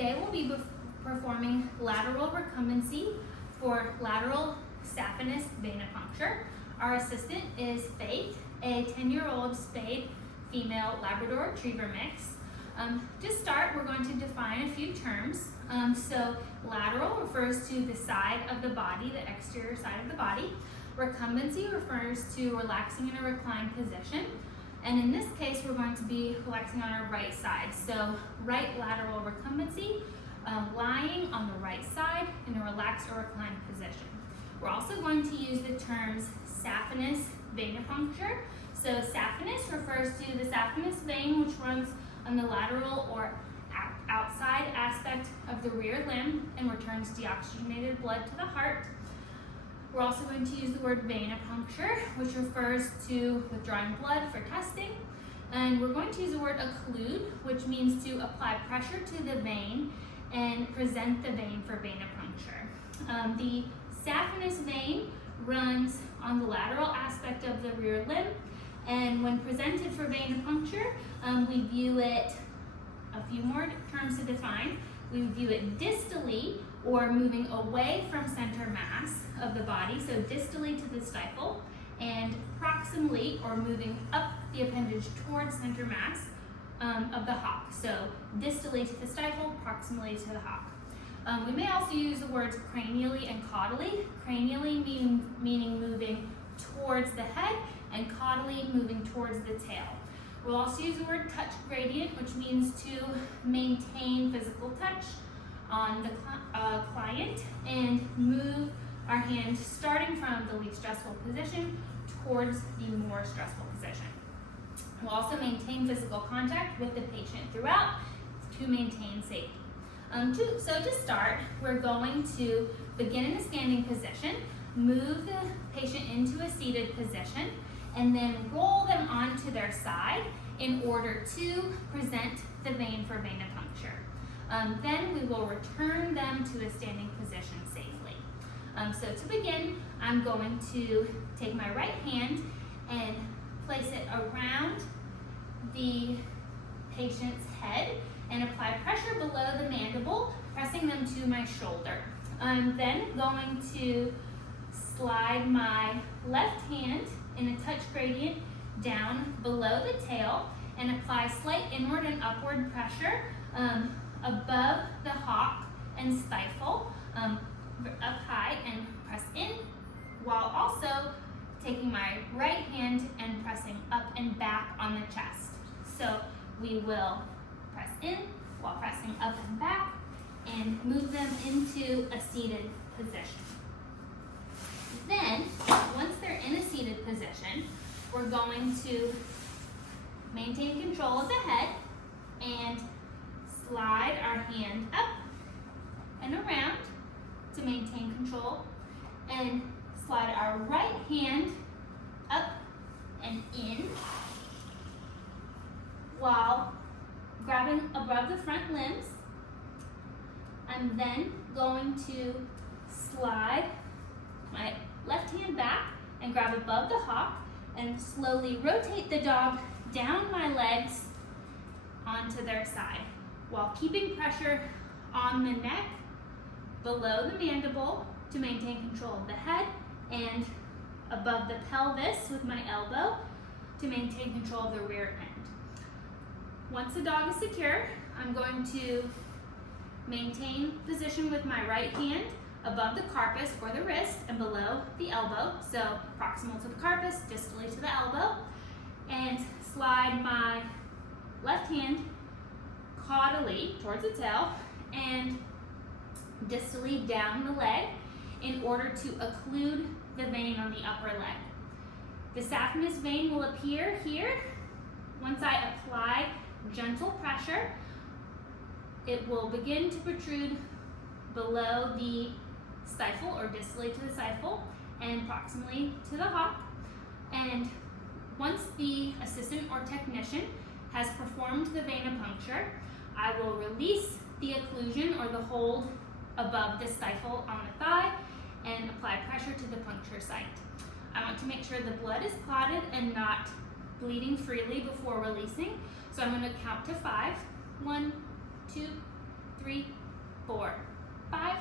Today we'll be performing lateral recumbency for lateral saphenous venipuncture. Our assistant is Faith, a 10-year-old spayed female Labrador Retriever mix. To start, we're going to define a few terms. So lateral refers to the side of the body, the exterior side of the body. Recumbency refers to relaxing in a reclined position. And in this case, we're going to be relaxing on our right side. So right lateral recumbency, lying on the right side in a relaxed or reclined position. We're also going to use the terms saphenous venipuncture. So saphenous refers to the saphenous vein which runs on the lateral or outside aspect of the rear limb and returns deoxygenated blood to the heart. We're also going to use the word venipuncture, which refers to withdrawing blood for testing. And we're going to use the word occlude, which means to apply pressure to the vein and present the vein for venipuncture. The saphenous vein runs on the lateral aspect of the rear limb, and when presented for venipuncture, we view it, a few more terms to define, we view it distally or moving away from center mass of the body, so distally to the stifle, and proximally or moving up the appendage towards center mass of the hock. So distally to the stifle, proximally to the hock. We may also use the words cranially and caudally. Cranially meaning moving towards the head, and caudally moving towards the tail. We'll also use the word touch gradient, which means to maintain physical touch on the client and move our hand starting from the least stressful position towards the more stressful position. We'll also maintain physical contact with the patient throughout to maintain safety. So to start, we're going to begin in a standing position, move the patient into a seated position, and then roll them onto their side in order to present the vein for venipuncture. Then we will return them to a standing position safely. So to begin, I'm going to take my right hand and place it around the patient's head and apply pressure below the mandible, pressing them to my shoulder. I'm then going to slide my left hand in a touch gradient down below the tail and apply slight inward and upward pressure above the hock and stifle, up high, and press in, while also taking my right hand and pressing up and back on the chest. So we will press in while pressing up and back and move them into a seated position. Then, once they're in a seated position, we're going to maintain control of the head and slide our hand up and around to maintain control, and slide our right hand up and in while grabbing above the front limbs. I'm then going to slide my left hand back and grab above the hock and slowly rotate the dog down my legs onto their side while keeping pressure on the neck, below the mandible to maintain control of the head, and above the pelvis with my elbow to maintain control of the rear end. Once the dog is secure, I'm going to maintain position with my right hand above the carpus or the wrist and below the elbow, so proximal to the carpus, distally to the elbow, and slide my left hand caudally towards the tail and distally down the leg in order to occlude the vein on the upper leg. The saphenous vein will appear here. Once I apply gentle pressure, it will begin to protrude below the stifle or distally to the stifle and proximally to the hock. And once the assistant or technician has performed the venipuncture, I will release the occlusion or the hold above the stifle on the thigh and apply pressure to the puncture site. I want to make sure the blood is clotted and not bleeding freely before releasing. So I'm going to count to 5. 1, 2, 3, 4, 5.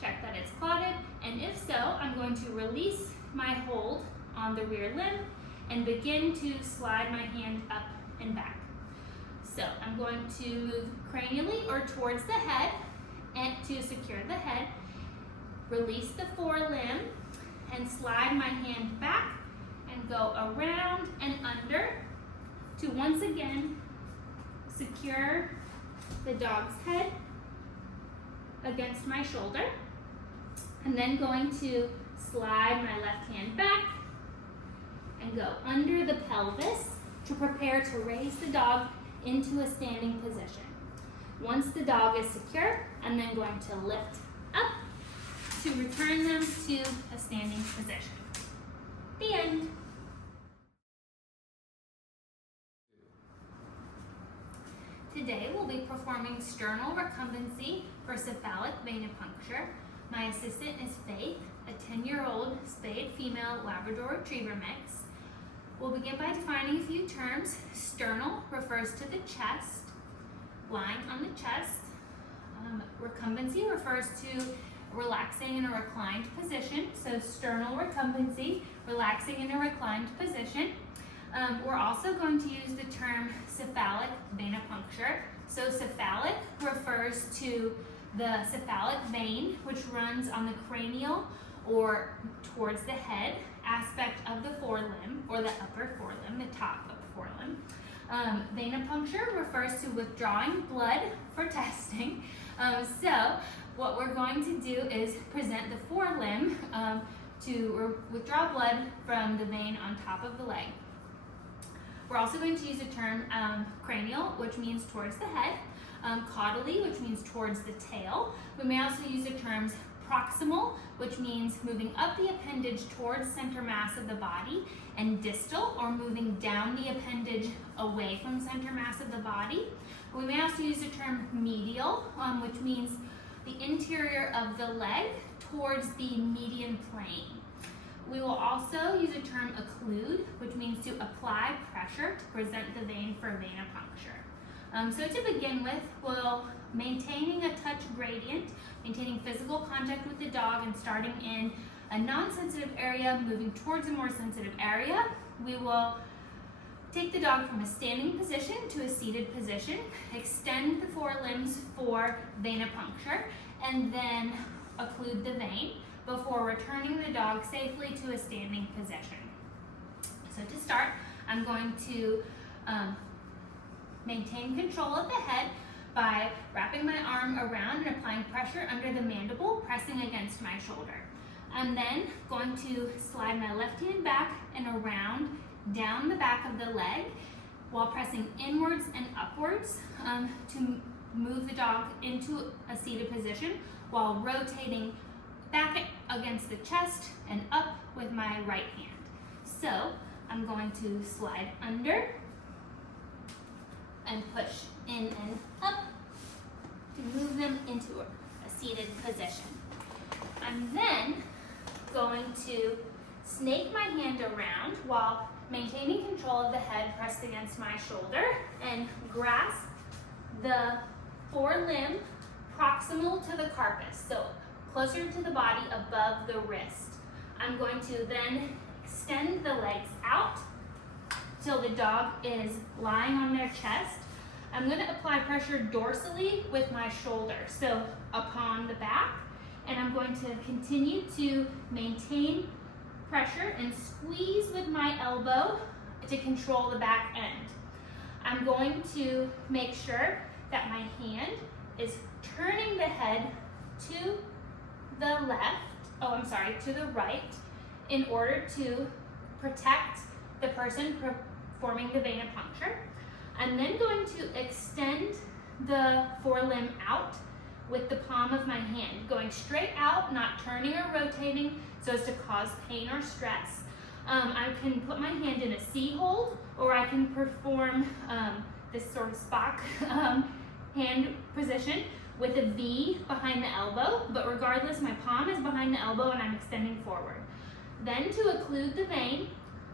Check that it's clotted, and if so, I'm going to release my hold on the rear limb and begin to slide my hand up and back. So I'm going to move cranially or towards the head and to secure the head, release the forelimb and slide my hand back and go around and under to once again secure the dog's head against my shoulder, and then going to slide my left hand back and go under the pelvis to prepare to raise the dog into a standing position. Once the dog is secure, I'm then going to lift up to return them to a standing position. The end. Today we'll be performing sternal recumbency for cephalic venipuncture. My assistant is Faith, a 10-year-old spayed female Labrador Retriever mix. We'll begin by defining a few terms. Sternal refers to the chest, lying on the chest. Recumbency refers to relaxing in a reclined position. So sternal recumbency, relaxing in a reclined position. We're also going to use the term cephalic venipuncture. So cephalic refers to the cephalic vein, which runs on the cranial or towards the head aspect of the forelimb, or the upper forelimb, the top of the forelimb. Venipuncture refers to withdrawing blood for testing. So what we're going to do is present the forelimb to withdraw blood from the vein on top of the leg. We're also going to use the term cranial, which means towards the head, caudally, which means towards the tail. We may also use the terms proximal, which means moving up the appendage towards center mass of the body, and distal, or moving down the appendage away from center mass of the body. We may also use the term medial, which means the interior of the leg towards the median plane. We will also use the term occlude, which means to apply pressure to present the vein for venipuncture. So to begin with, we'll maintaining a touch gradient, maintaining physical contact with the dog and starting in a non-sensitive area, moving towards a more sensitive area. We will take the dog from a standing position to a seated position, extend the forelimbs for venipuncture, and then occlude the vein before returning the dog safely to a standing position. So to start, I'm going to maintain control of the head by wrapping my arm around and applying pressure under the mandible, pressing against my shoulder. I'm then going to slide my left hand back and around down the back of the leg while pressing inwards and upwards to move the dog into a seated position while rotating back against the chest and up with my right hand. So I'm going to slide under and push in and up to move them into a seated position. I'm then going to snake my hand around while maintaining control of the head pressed against my shoulder and grasp the forelimb proximal to the carpus, so closer to the body above the wrist. I'm going to then extend the legs out till the dog is lying on their chest. I'm going to apply pressure dorsally with my shoulder, so upon the back, and I'm going to continue to maintain pressure and squeeze with my elbow to control the back end. I'm going to make sure that my hand is turning the head to the left, to the right, in order to protect the person performing the venipuncture. I'm then going to extend the forelimb out with the palm of my hand, going straight out, not turning or rotating so as to cause pain or stress. I can put my hand in a C hold, or I can perform this sort of Spock hand position with a V behind the elbow, but regardless, my palm is behind the elbow and I'm extending forward. Then to occlude the vein,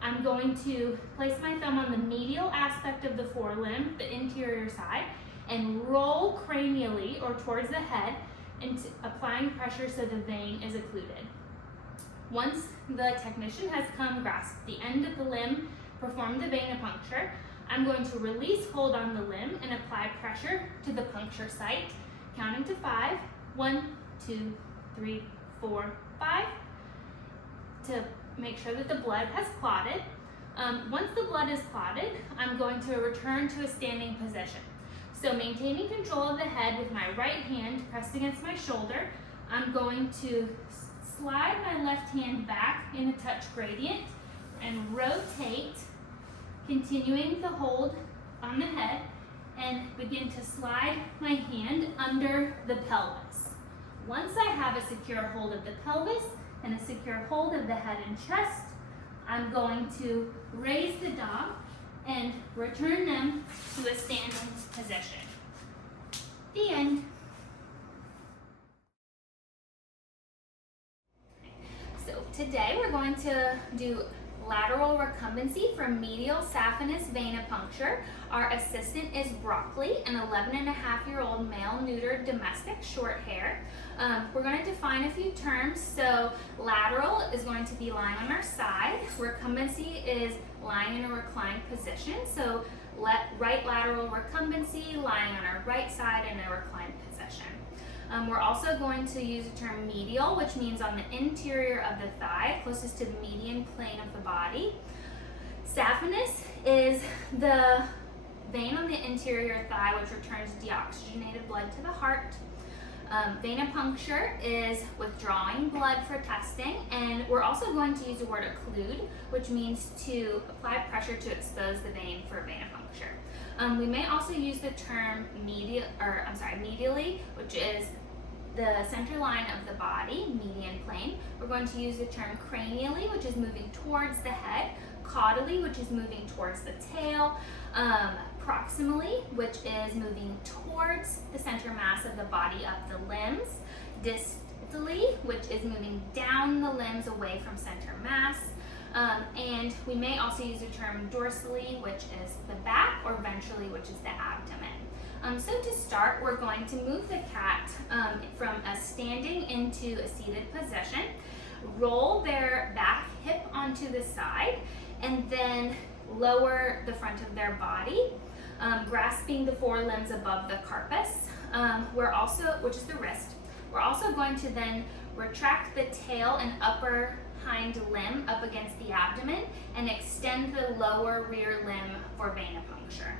I'm going to place my thumb on the medial aspect of the forelimb, the interior side, and roll cranially or towards the head, and applying pressure so the vein is occluded. Once the technician has come, grasp the end of the limb, perform the venipuncture, I'm going to release hold on the limb and apply pressure to the puncture site, counting to 5. 1, 2, 3, 4, 5, to make sure that the blood has clotted. Once the blood is clotted, I'm going to return to a standing position. So maintaining control of the head with my right hand pressed against my shoulder, I'm going to slide my left hand back in a touch gradient and rotate, continuing the hold on the head, and begin to slide my hand under the pelvis. Once I have a secure hold of the pelvis and a secure hold of the head and chest, I'm going to raise the dog and return them to a standing position. The end. So today we're going to do lateral recumbency from medial saphenous venipuncture. Our assistant is Broccoli, an 11-and-a-half-year-old male neutered domestic short hair. We're going to define a few terms. So lateral is going to be lying on our side. Recumbency is lying in a reclined position. So right lateral recumbency, lying on our right side in a reclined position. We're also going to use the term medial, which means on the interior of the thigh, closest to the median plane of the body. Saphenous is the vein on the interior thigh, which returns deoxygenated blood to the heart. Venipuncture is withdrawing blood for testing, and we're also going to use the word occlude, which means to apply pressure to expose the vein for venipuncture. We may also use the term medially, which is the center line of the body, median plane. We're going to use the term cranially, which is moving towards the head, caudally, which is moving towards the tail, proximally, which is moving towards the center mass of the body up the limbs, distally, which is moving down the limbs away from center mass, and we may also use the term dorsally, which is the back, or ventrally, which is the abdomen. So to start, we're going to move the cat from a standing into a seated position, roll their back hip onto the side, and then lower the front of their body, grasping the forelimbs above the carpus, which is the wrist. We're also going to then retract the tail and upper hind limb up against the abdomen and extend the lower rear limb for venipuncture.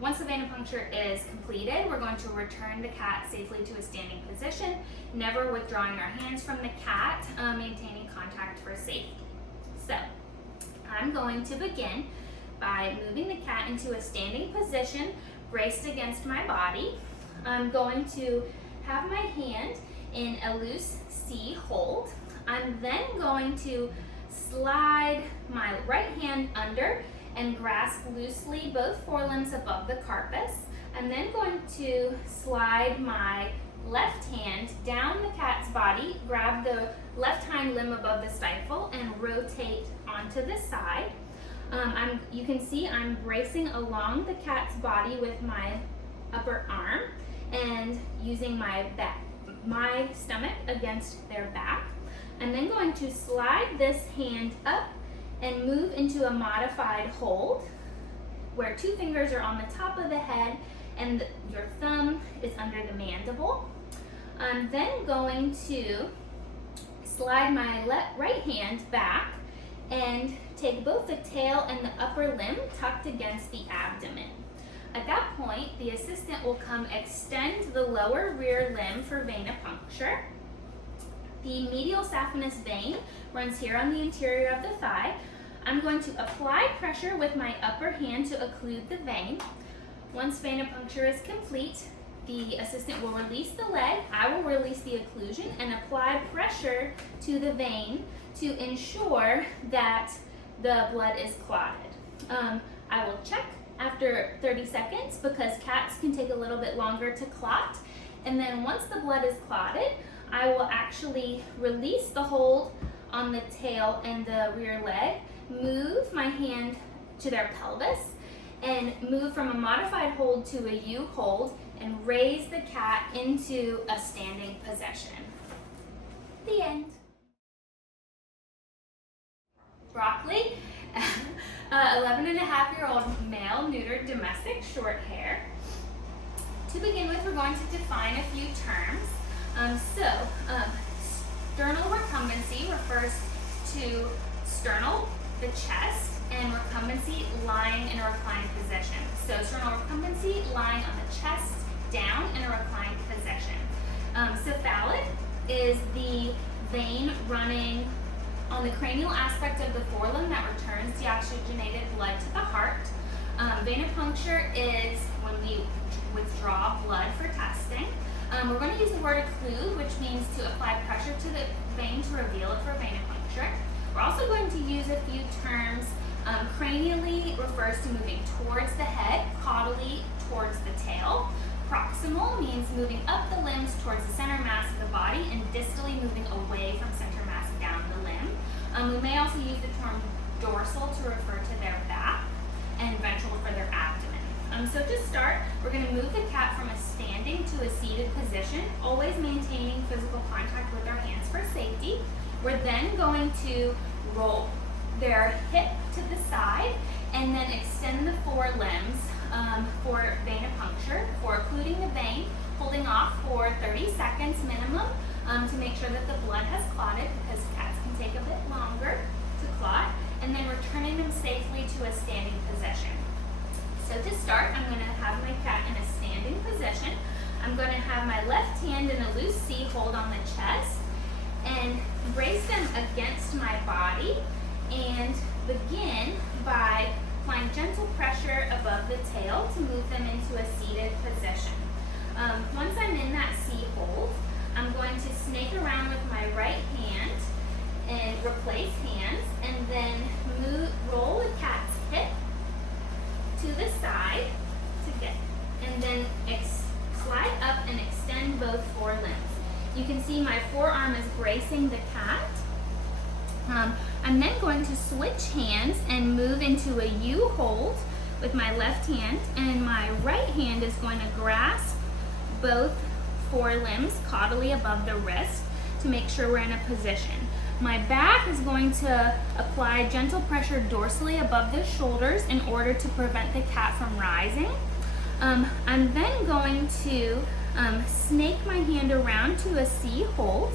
Once the venipuncture is completed, we're going to return the cat safely to a standing position, never withdrawing our hands from the cat, maintaining contact for safety. So, I'm going to begin by moving the cat into a standing position, braced against my body. I'm going to have my hand in a loose C hold. I'm then going to slide my right hand under and grasp loosely both forelimbs above the carpus. I'm then going to slide my left hand down the cat's body, grab the left hind limb above the stifle, and rotate onto the side. You can see I'm bracing along the cat's body with my upper arm and using my stomach against their back. I'm then going to slide this hand up and move into a modified hold where 2 fingers are on the top of the head and your thumb is under the mandible. I'm then going to slide my right hand back and take both the tail and the upper limb tucked against the abdomen. At that point, the assistant will come extend the lower rear limb for venipuncture. The medial saphenous vein runs here on the interior of the thigh. I'm going to apply pressure with my upper hand to occlude the vein. Once venipuncture is complete, the assistant will release the leg, I will release the occlusion, and apply pressure to the vein to ensure that the blood is clotted. I will check after 30 seconds because cats can take a little bit longer to clot. And then once the blood is clotted, I will actually release the hold on the tail and the rear leg, move my hand to their pelvis, and move from a modified hold to a U hold and raise the cat into a standing position. The end. Broccoli, 11-and-a-half-year-old male neutered domestic short hair. To begin with, we're going to define a few terms. Sternal recumbency refers to sternal, the chest, and recumbency lying in a reclined position. So sternal recumbency lying on the chest, down in a reclined position. Cephalic is the vein running on the cranial aspect of the forelimb that returns deoxygenated blood to the heart. Venipuncture is when we withdraw blood for testing. We're going to use the word occlude, which means to apply pressure to the vein to reveal it for venipuncture. We're also going to use a few terms. Cranially refers to moving towards the head, caudally towards the tail. Proximal means moving up the limbs towards the center mass of the body, and distally moving away from center mass down the limb. We may also use the term dorsal to refer to their back, and ventral for their abdomen. So to start, we're going to move the cat from a standing to a seated position, always maintaining physical contact with our hands for safety. We're then going to roll their hip to the side and then extend the forelimbs for venipuncture, for occluding the vein, holding off for 30 seconds minimum to make sure that the blood has clotted, because cats can take a bit longer to clot, and then returning them safely to a standing position. So to start, I'm going to have my cat in a standing position. I'm going to have my left hand in a loose C hold on the chest and brace them against my body, and begin by applying gentle pressure above the tail to move them into a seated position. Once I'm in that C hold, I'm going to snake around with my right hand and replace hands, and then roll the cat's hip to the side and then slide up and extend both forelimbs. You can see my forearm is bracing the cat. I'm then going to switch hands and move into a U hold with my left hand, and my right hand is going to grasp both forelimbs caudally above the wrist to make sure we're in a position. My back is going to apply gentle pressure dorsally above the shoulders in order to prevent the cat from rising. I'm then going to snake my hand around to a C hold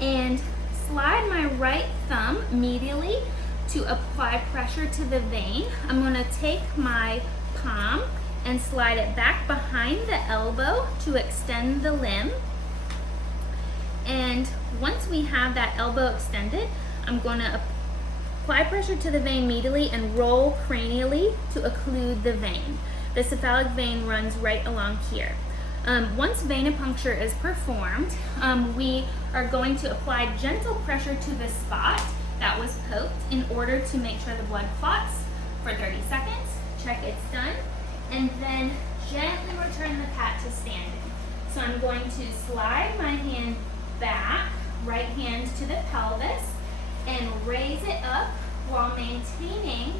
and slide my right thumb medially to apply pressure to the vein. I'm going to take my palm and slide it back behind the elbow to extend the limb. And once we have that elbow extended, I'm going to apply pressure to the vein medially and roll cranially to occlude the vein. The cephalic vein runs right along here. Once venipuncture is performed, we are going to apply gentle pressure to the spot that was poked in order to make sure the blood clots for 30 seconds. Check it's done, and then gently return the cat to standing. So I'm going to slide my hand back, right hand to the pelvis, and raise it up while maintaining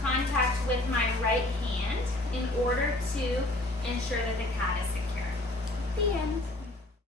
contact with my right hand in order to ensure that the cat is secure. The end.